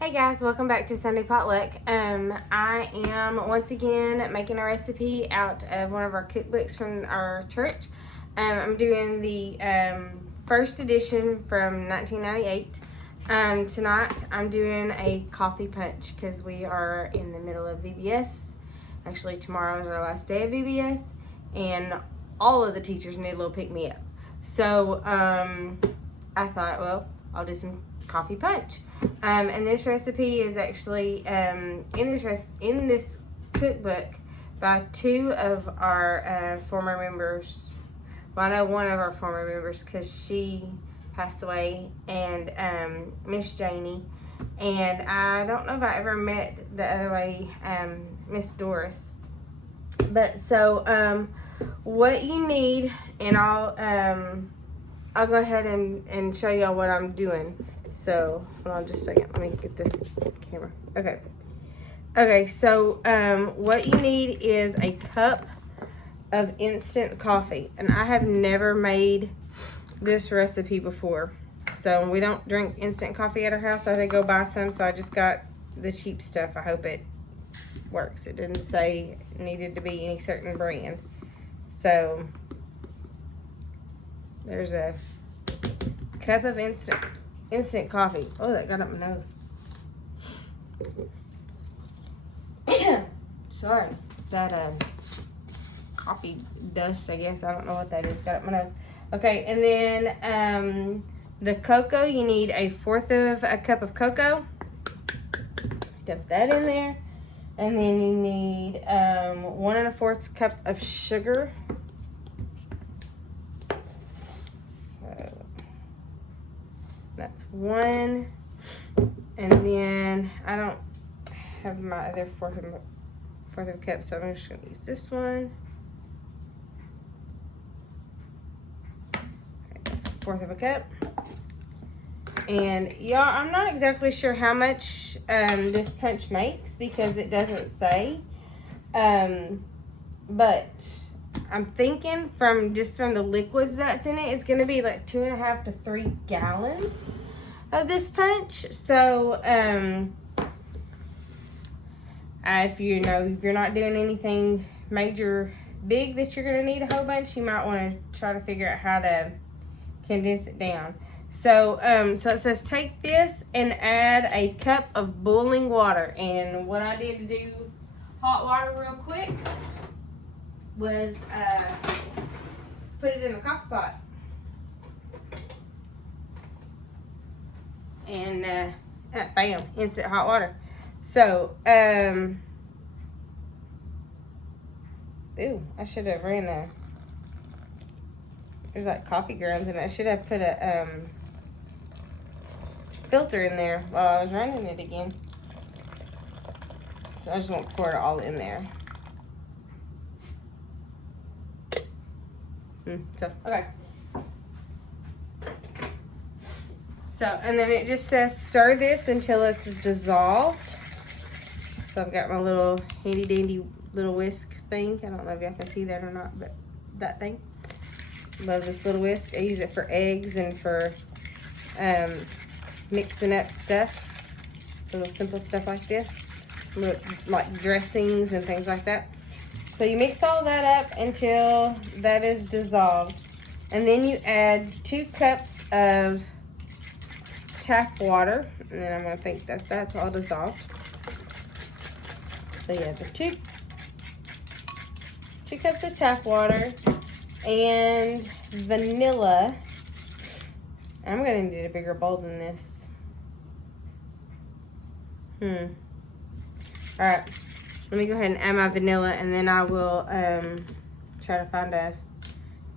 Hey guys, welcome back to Sunday Potluck. I am once again making a recipe out of one of our cookbooks from our church. I'm doing the first edition from 1998. Tonight I'm doing a coffee punch because we are in the middle of VBS. Actually, tomorrow is our last day of VBS, and all of the teachers need a little pick-me-up. So I thought, well, I'll do some coffee punch. And this recipe is actually in this cookbook by two of our former members. Well, I know one of our former members because she passed away, and Miss Janie. And I don't know if I ever met the other lady, Miss Doris. But so what you need, and I'll go ahead and show y'all what I'm doing. So, hold on just a second. Let me get this camera. Okay, so what you need is a cup of instant coffee. And I have never made this recipe before. So, we don't drink instant coffee at our house. I had to go buy some, so I just got the cheap stuff. I hope it works. It didn't say it needed to be any certain brand. So, there's a cup of instant coffee. Oh, that got up my nose. Sorry. That coffee dust, I guess. I don't know what that is. Got up my nose. Okay, and then the cocoa, you need a fourth of a cup of cocoa. Dump that in there. And then you need 1 1/4 cup of sugar. That's 1, and then I don't have my other fourth of a cup, so I'm just gonna use this one. Okay, that's 1/4 of a cup. And y'all, I'm not exactly sure how much this punch makes because it doesn't say, but I'm thinking from the liquids that's in it, it's going to be like 2.5 to 3 gallons of this punch. So, if you're not doing anything major big that you're going to need a whole bunch, you might want to try to figure out how to condense it down. So, so it says take this and add a cup of boiling water. And what I did to do hot water real quick was put it in a coffee pot, and bam, instant hot water. So ooh, I should have ran there's like coffee grounds, and I should have put a filter in there while I was running it again. So I just won't pour it all in there. So, okay. So, and then it just says stir this until it's dissolved. So I've got my little handy dandy little whisk thing. I don't know if y'all can see that or not, but that thing. Love this little whisk. I use it for eggs and for mixing up stuff. Little simple stuff like this. Like dressings and things like that. So you mix all that up until that is dissolved. And then you add 2 cups of tap water. And then I'm going to think that that's all dissolved. So yeah, the 2 cups of tap water and vanilla. I'm going to need a bigger bowl than this. Alright. Let me go ahead and add my vanilla, and then I will try to find a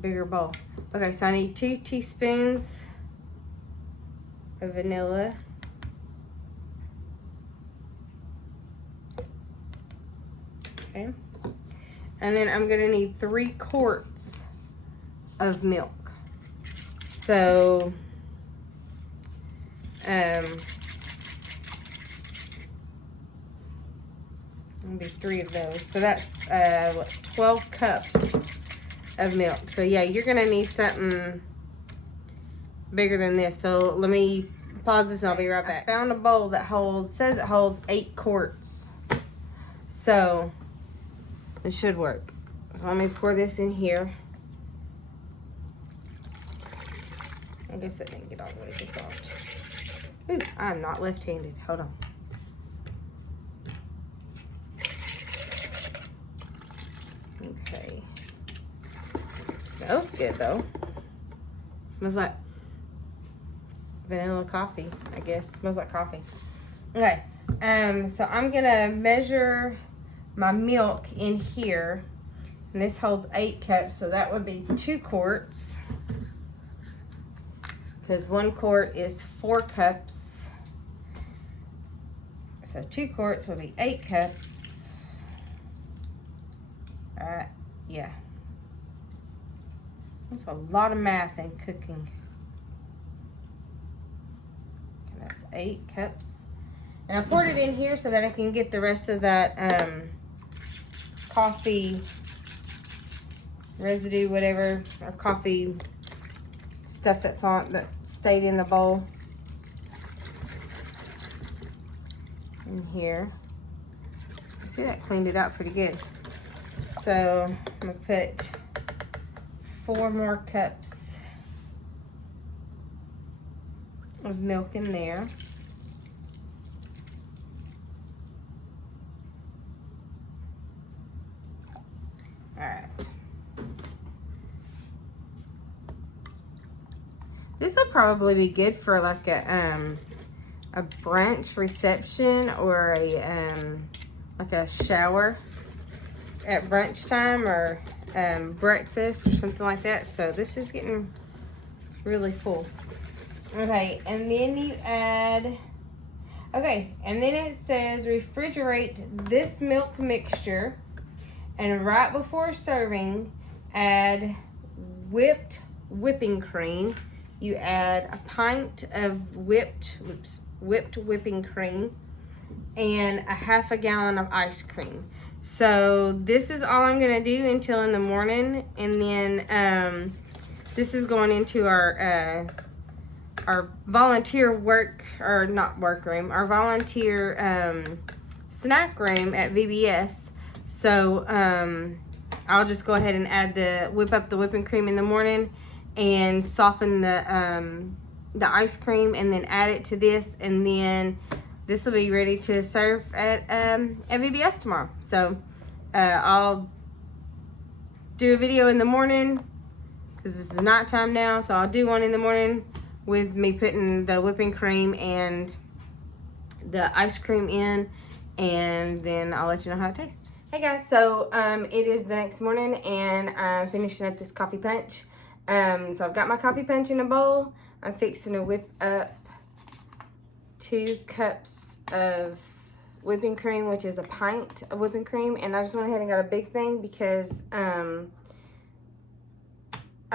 bigger bowl. Okay, so I need 2 teaspoons of vanilla. Okay. And then I'm going to need 3 quarts of milk. So, it'll be 3 of those. So that's 12 cups of milk. So yeah, you're gonna need something bigger than this. So let me pause this and I'll be right back. I found a bowl that says it holds 8 quarts. So it should work. So let me pour this in here. I guess that didn't get all the way too soft. Ooh, I'm not left-handed. Hold on. Okay. Smells good though. Smells like vanilla coffee, I guess. Smells like coffee. Okay. So I'm gonna measure my milk in here. And this holds 8 cups, so that would be 2 quarts. Because 1 quart is 4 cups. So 2 quarts will be 8 cups. Alright, yeah. That's a lot of math in cooking. Okay, that's 8 cups. And I poured it in here so that I can get the rest of that coffee residue, whatever, or coffee stuff that stayed in the bowl. In here. See, that cleaned it out pretty good. So I'm gonna put 4 more cups of milk in there. All right. This would probably be good for like a brunch reception or like a shower at brunch time or breakfast or something like that. So this is getting really full. Okay, and then you add, okay, and then it says refrigerate this milk mixture, and right before serving, add whipped whipping cream. You add a pint of whipped whipping cream and a half a gallon of ice cream. So this is all I'm gonna do until in the morning, and then this is going into our volunteer our volunteer snack room at VBS. So I'll just go ahead and whip up the whipping cream in the morning and soften the ice cream, and then add it to this, and then this will be ready to serve at VBS tomorrow. So I'll do a video in the morning because this is nighttime now. So I'll do one in the morning with me putting the whipping cream and the ice cream in, and then I'll let you know how it tastes. Hey guys, so it is the next morning, and I'm finishing up this coffee punch. So I've got my coffee punch in a bowl. I'm fixing to whip up 2 cups of whipping cream, which is a pint of whipping cream. And I just went ahead and got a big thing because I've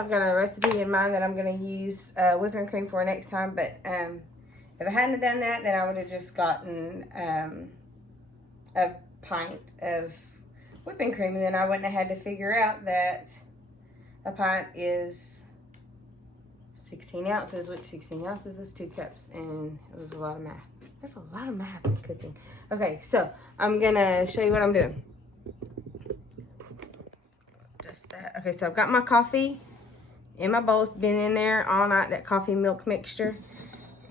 got a recipe in mind that I'm going to use whipping cream for next time. But if I hadn't done that, then I would have just gotten a pint of whipping cream. And then I wouldn't have had to figure out that a pint is 16 ounces, which 16 ounces is 2 cups, and it was a lot of math. There's a lot of math in cooking. Okay, so I'm gonna show you what I'm doing. Just that. Okay, so I've got my coffee in my bowl. It's been in there all night, that coffee milk mixture.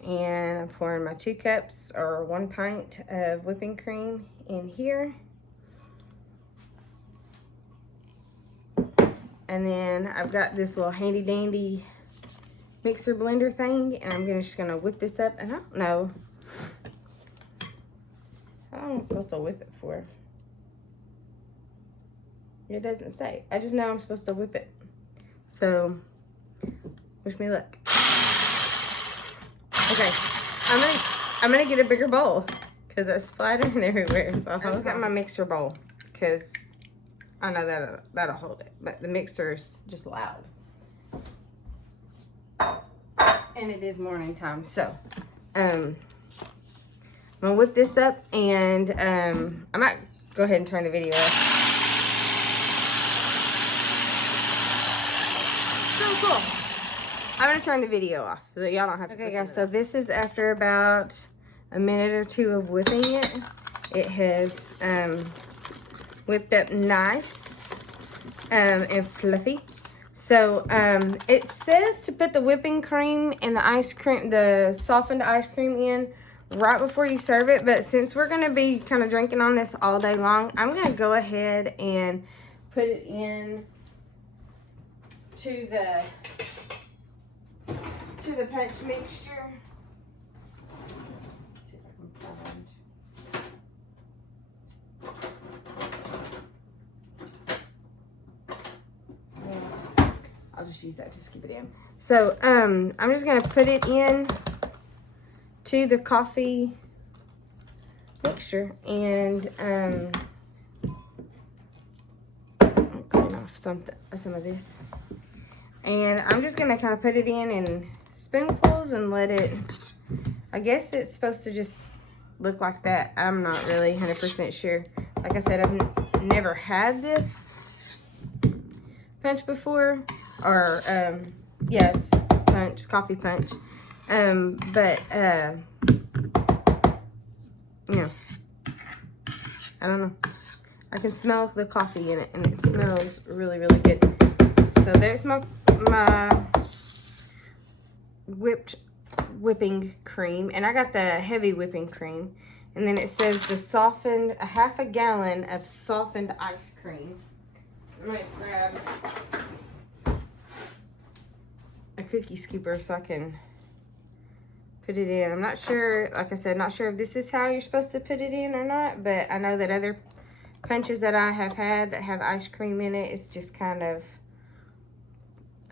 And I'm pouring my 2 cups or 1 pint of whipping cream in here. And then I've got this little handy dandy mixer blender thing, and I'm just gonna whip this up. And I don't know how long I'm supposed to whip it for. It doesn't say. I just know I'm supposed to whip it. So wish me luck. Okay, I'm gonna get a bigger bowl because it's splattering everywhere. So I just got my mixer bowl because I know that'll hold it, but the mixer is just loud. And it is morning time, so I'm gonna whip this up, and I might go ahead and turn the video off. So cool. I'm gonna turn the video off so y'all don't have to. Okay, guys. So this is after about a minute or two of whipping it. It has whipped up nice and fluffy. So it says to put the whipping cream and the ice cream, the softened ice cream in right before you serve it. But since we're gonna be kind of drinking on this all day long, I'm gonna go ahead and put it in to the punch mixture. Let's see if I can find. I'll just use that to skip it in. So I'm just gonna put it in to the coffee mixture and clean off some of this. And I'm just gonna kind of put it in spoonfuls and let it, I guess it's supposed to just look like that. I'm not really 100% sure. Like I said, I've never had this punch before, or yeah, it's punch, coffee punch. But you know, I don't know. I can smell the coffee in it, and it smells really, really good. So there's my whipping cream, and I got the heavy whipping cream. And then it says a half a gallon of softened ice cream. I'm gonna grab a cookie scooper so I can put it in. I'm not sure, like I said, not sure if this is how you're supposed to put it in or not, but I know that other punches that I have had that have ice cream in it, it's just kind of,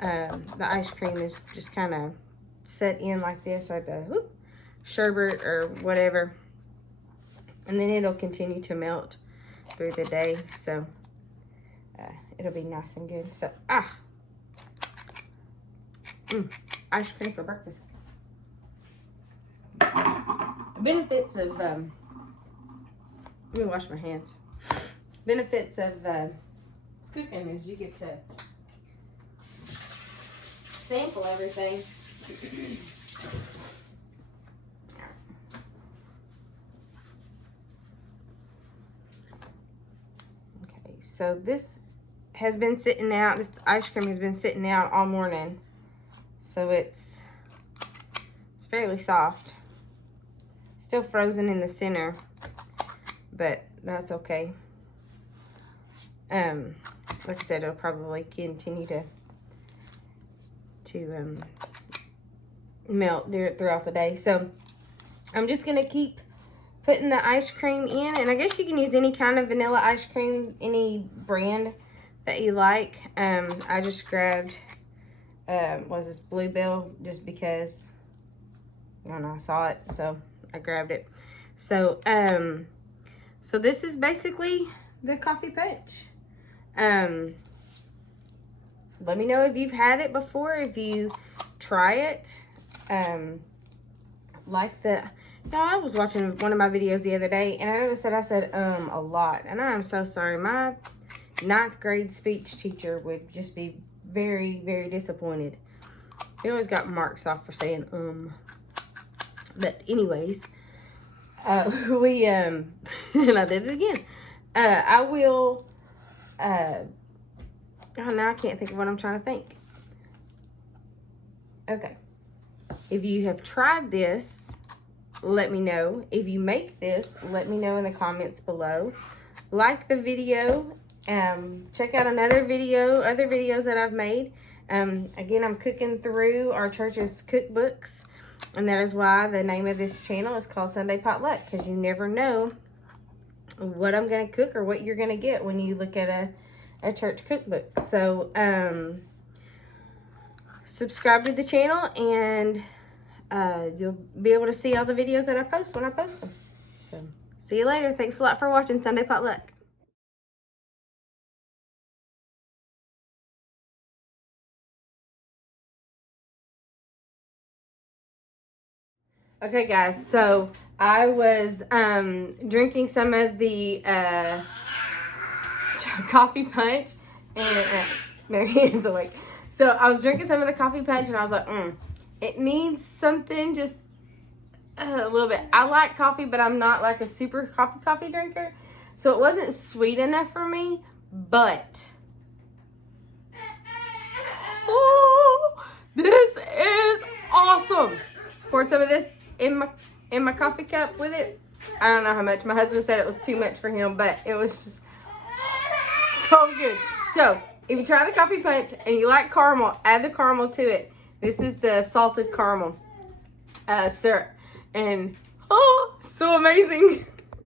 the ice cream is just kind of set in like this, like the sherbet or whatever. And then it'll continue to melt through the day. So it'll be nice and good. So, ice cream for breakfast. The benefits of, let me wash my hands. Benefits of cooking is you get to sample everything. Okay, so this has been sitting out, this ice cream has been sitting out all morning. So it's fairly soft. Still frozen in the center, but that's okay. Like I said, it'll probably continue to melt throughout the day. So I'm just gonna keep putting the ice cream in, and I guess you can use any kind of vanilla ice cream, any brand that you like. I just grabbed was this Bluebell just because I don't know, I saw it, so I grabbed it. So so this is basically the coffee punch. Let me know if you've had it before, if you try it. I was watching one of my videos the other day, and I noticed that I said a lot, and I'm so sorry. My 9th grade speech teacher would just be very, very disappointed. He always got marks off for saying But anyways, and I did it again. I will, oh, now I can't think of what I'm trying to think. Okay. If you have tried this, let me know. If you make this, let me know in the comments below. Like the video. Check out other videos that I've made. Again, I'm cooking through our church's cookbooks. And that is why the name of this channel is called Sunday Potluck, because you never know what I'm going to cook or what you're going to get when you look at a church cookbook. So, subscribe to the channel, and you'll be able to see all the videos that I post when I post them. So, see you later. Thanks a lot for watching Sunday Potluck. Okay, guys, so I was drinking some of the coffee punch, and Mary Ann's awake. So I was drinking some of the coffee punch, and I was like, it needs something just a little bit. I like coffee, but I'm not like a super coffee drinker. So it wasn't sweet enough for me, but this is awesome. Poured some of this in my coffee cup with it. I don't know how much. My husband said it was too much for him, but it was just so good. So if you try the coffee punch and you like caramel, add the caramel to it. This is the salted caramel syrup, and so amazing.